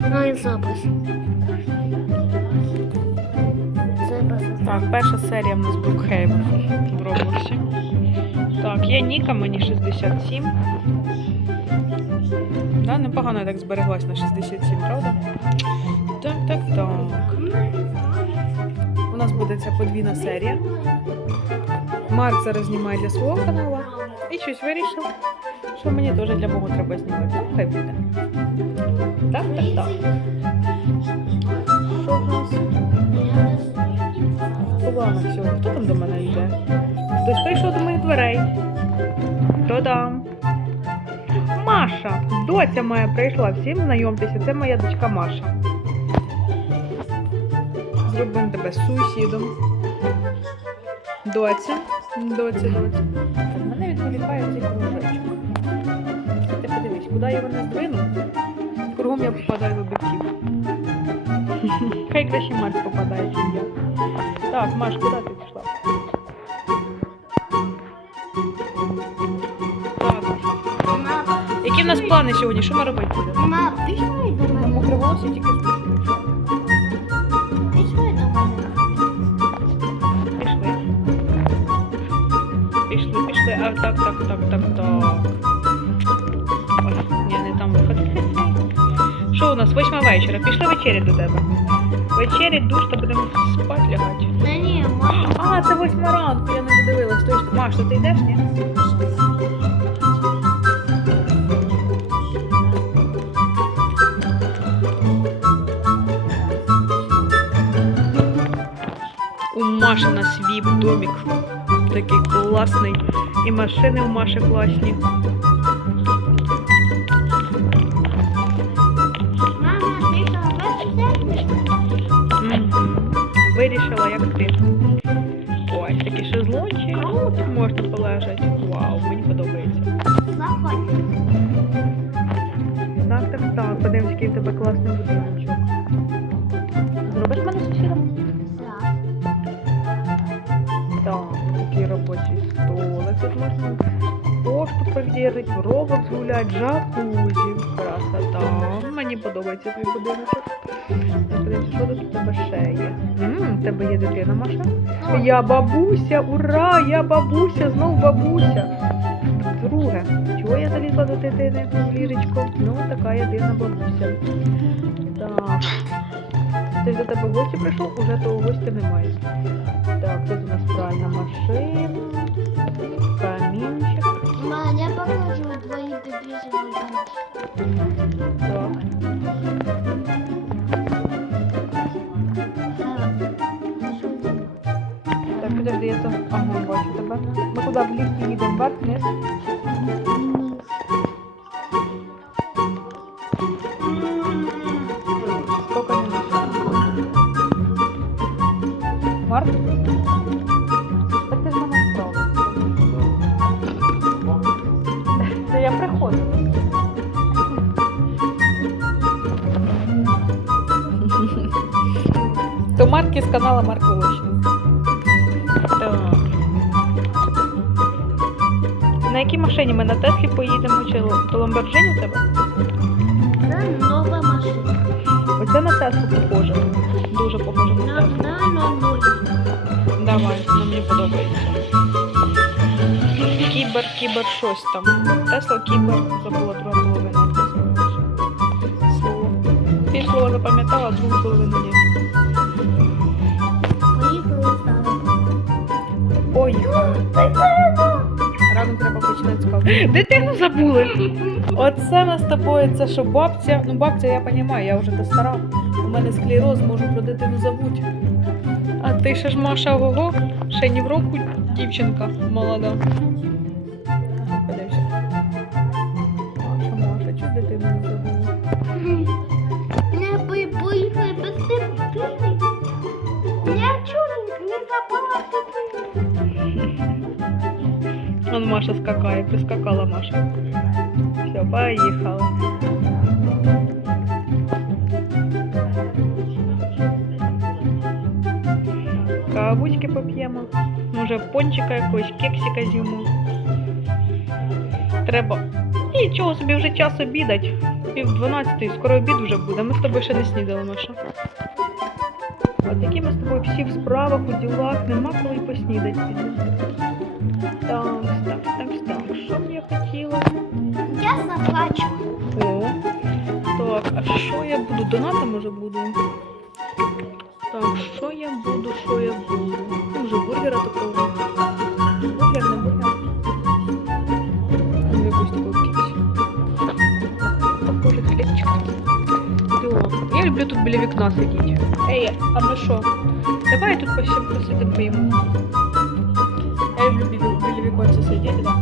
Ну і запис. Так, перша серія в нас Брукхейвен в Роблоксі. Так, є Ніка, мені 67. Да, непогано я так збереглась на 67, правда? Так, так, так. У нас буде ця подвійна серія. Марк зараз знімає для свого каналу і щось вирішив, що мені теж для мого треба знімати. Ну, Хай буде. Так, так, так. Що в нас? Погано всього. Хто там до мене йде? Хтось прийшов до моїх дверей. Хто там? Маша! Доця моя прийшла. Всім знайомтеся, це моя дочка Маша. Зробимо тебе сусідом. Доця. Доця, доця. Мене відволікає цей кружечок. Ти подивись, куди я його не здвину, кругом я попадаю в об'єктив. Хай краще Марк попадає, чим я. Так, Маш, куди ти пішла? Які в нас плани сьогодні? Що ми робити будемо? Мама, пішли до тільки спустимо. Пішли до. Пішли. Пішли, пішли. А так, так, так, так, так. Що у нас? Восьма вечора. Пішли вечерять до тебе. Вечерять, душ, та будемо спати лягати. Та ні, мама. А, це восьма ранку, я не додивилась. Точно. Маш, то ти йдеш, ні? У Маші на свій домик. Такий класний. І машини у Маші класні. Який тебе класний будиночок. Зробиш мене сусідом? Так. Так, такий робочий столик. Тут можна пошту перевірити, в робот гуляти, джакузі. Красота. Мені подобається твій будиночок. Що тут у тебе ще є. В тебе є дитина, Маша? Я бабуся, ура! Я бабуся, знов бабуся. Друге, чого я залізла до дитини в ліжечко? Ну, така я дивна бабуся. Так. Ти до тебе в гості прийшов, уже того гостя немає. Так, тут у нас пральна машина, камінчик. Мама, я покажу твої підписані Так. Так, підожди, я там. Ага, бачу тебе. Ми куди в ліфті їдемо? Вверх, вниз? Канала Марк Волощенко. Так. На якій машині ми на Теслі поїдемо чи до Ламборджині у тебе? Це нова машина. Оце на Теслу похоже. Дуже похоже на Теслу. на. Давай, ну, мені подобається. Кібер, кібер, щось там. Тесла, кібер, забула друга половина. Слово. Ти слово запам'ятала, а другу половину ні. Рано треба починати. Дитину забули. Оце нас тобою, це що бабця. Ну, бабця, я розумію, я вже то стара. У мене склероз, можу про дитину забути. А ти ще ж Маша ого, ще ні в року дівчинка молода. Маша скакає, прискакала Маша. Все, поїхали. Кабучки поп'ємо. Може пончика якогось, кексика з'їмо. Треба. І чого собі вже час обідать. Пів дванадцятої, скоро обід вже буде. Ми з тобою ще не снідали, Маша. От такі ми з тобою всі в справах, у ділах, нема коли поснідати. Так. плачу. О. Так, а що я буду? Донати може буду? Так, що я буду, що я буду? Ну, може бургера такого. Бургер на бургер. Ну, Якусь такого кіпсь. Похоже, хлібчик. Я люблю тут біля вікна сидіти. Ей, а ми що? Давай тут посидимо поїмо. Я люблю біля віконця сидіти, так,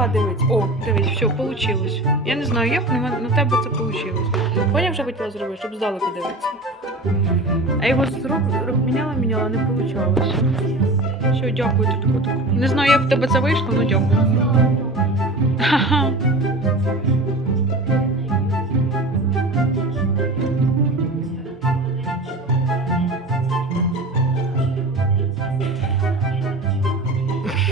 Хочу здалека. О, дивись, все, вийшло. Я не знаю, як на, на тебе це вийшло. Поняв, що хотіла зробити, щоб здалеку дивитися. А його зроб... роб- міняла, міняла, не вийшло. Все, дякую, тут. Не знаю, як в тебе це вийшло, але дякую. Ха-ха.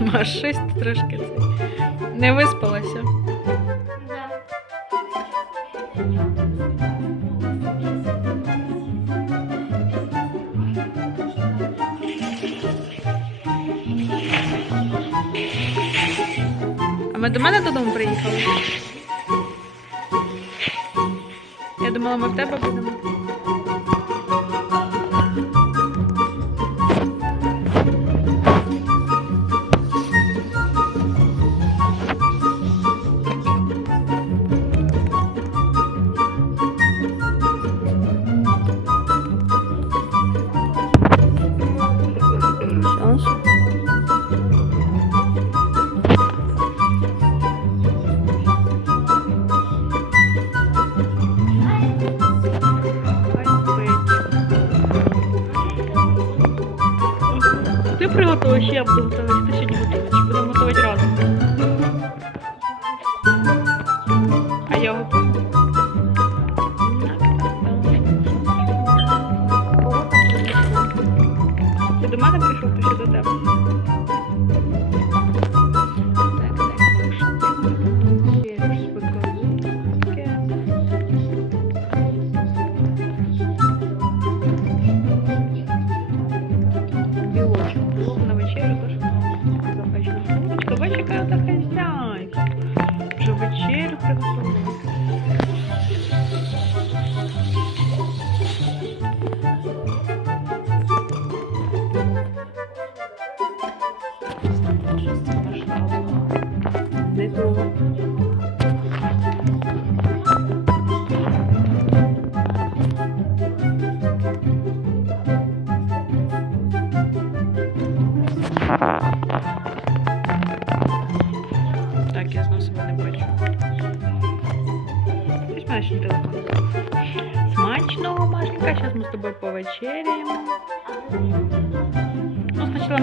Маш, трошки. Не виспалася. А ми до мене додому приїхали. Я думала, ми в тебе будемо.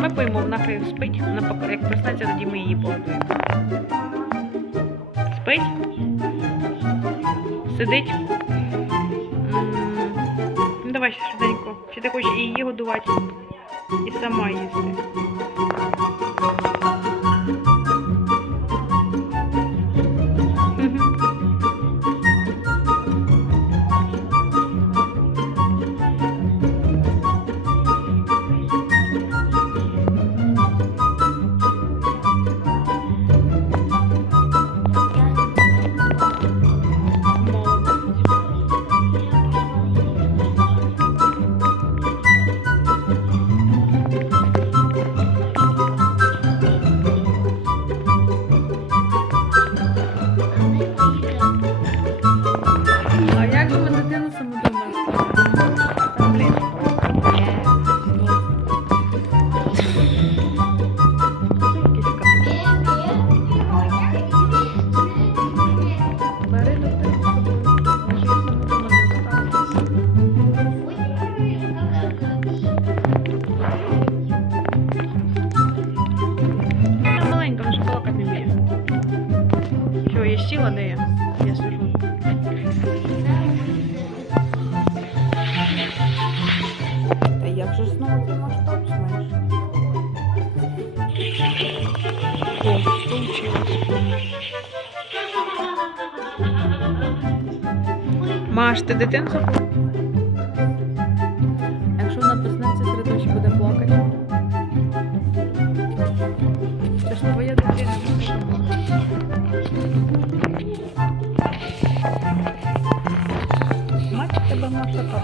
Ми поїмо, вона хай спить. Вона як проснеться, тоді ми її погодуємо. Спить? Сидить? Ну, давай ще швиденько. Чи ти хочеш і її годувати, і сама їсти? Сіла, де я? Я сижу. Та як же знову ти масштаб знаєш? О. Маш, ти дитину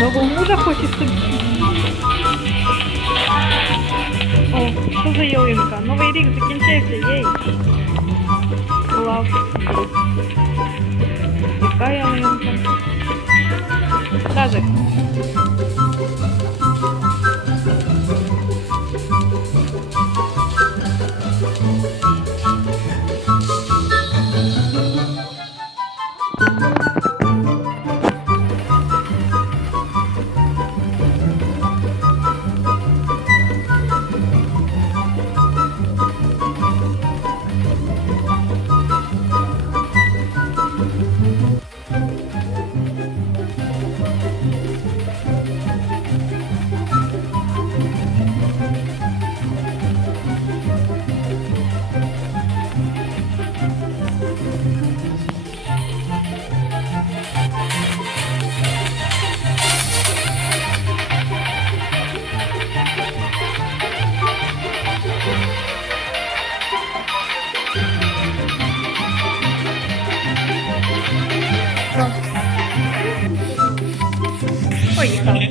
Нового мужа хочеш собі? О, що за ялинка? Новий рік закінчився, єй. Клас. Яка ялинка? Поїхали.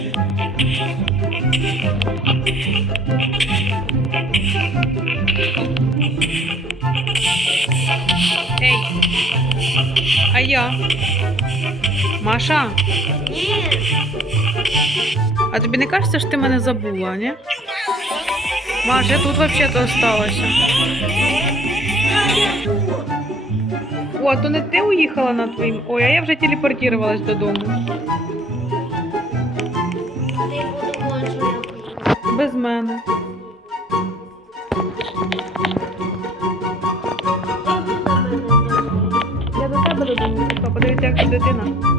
Ей. А я? Маша, Ні. а тобі не кажеться, що ти мене забула, ні? Маш, я тут взагалі-то осталася. О, а то не ти уїхала на твоїм. Ой, а я вже телепортувалась додому. Без мене. Я до тебе додому. Подивіться, як дитина.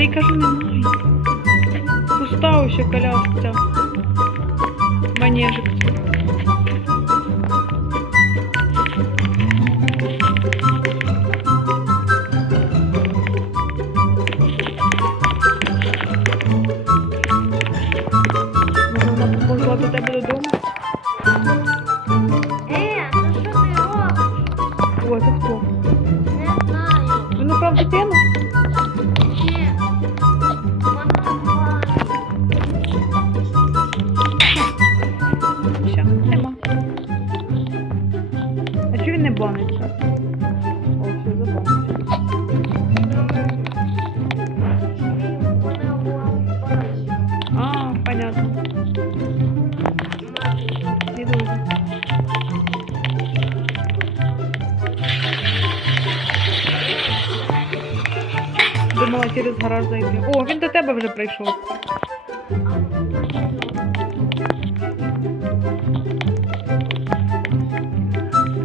Я й кажу, немає. Пуста ось коляска. Манежик. Через гараж зайти. О, він до тебе вже прийшов.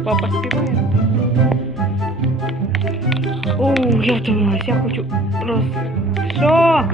Папа співає. О, я втомилась, я хочу роз... Що?